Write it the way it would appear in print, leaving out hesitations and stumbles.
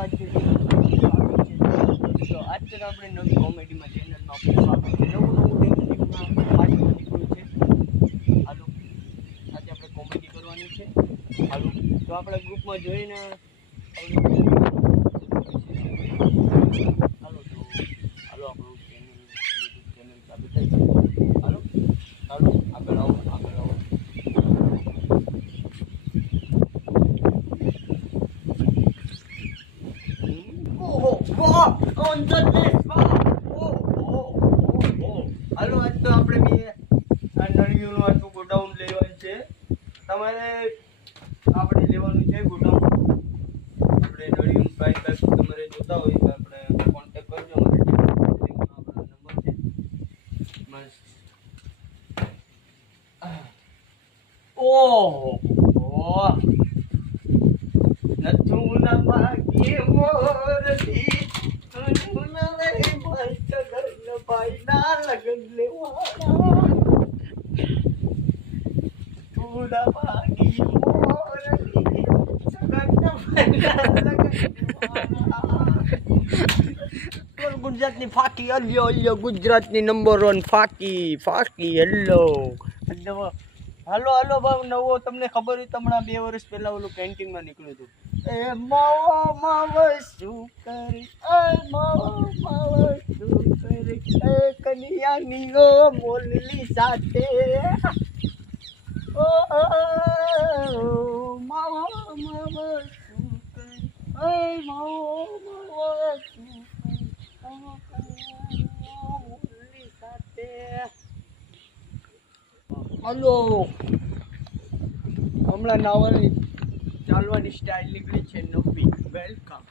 આજ તો આપણે નવી કોમેડીમાં ચેનલમાં આપણે નવું પાર્ટમાં નીકળ્યું છે. હાલો આજે આપણે કોમેડી કરવાની છે. હાલો તો આપણે ગ્રુપમાં જોઈને હાલો આપણું ચેનલ ચાલુ થાય. હાલો આગળ આવો. હાલો આજ તો આપણે બે આ નળિયુંનું આટલું ગોડાઉન લેવાનું છે. તમારે આપણે લેવાનું છે ગોડાઉન. આપણે નળિયુંનું પ્રાઇસ તમારે જોતા હોય તો આપણે કોન્ટેક્ટ કરજો. આપણો નંબર છે. ઓહો નથું ના માગીએ મોરથી ભાઈ ના લગન લેવાના પૂરા ભાગી મોરથી ગુજરાતની ફાકી અલ્યો ગુજરાતની નંબર 1 ફાકી હેલો હાલો ભાવ નવો તમને ખબર હોય હમણાં 2 વર્ષ પહેલા ઓલું કેન્ટીનમાં નીકળ્યું હતું. એ માવ શું કરી માવ શું કરી કન્યાની ઓ મોલલી સાથે ઓ માવ શું કરી માવ શું કરી મોલલી સાથે. હલો હમણાં નાવાની ચાલવાની સ્ટાઇલ નીકળી છે નવી. વેલકમ.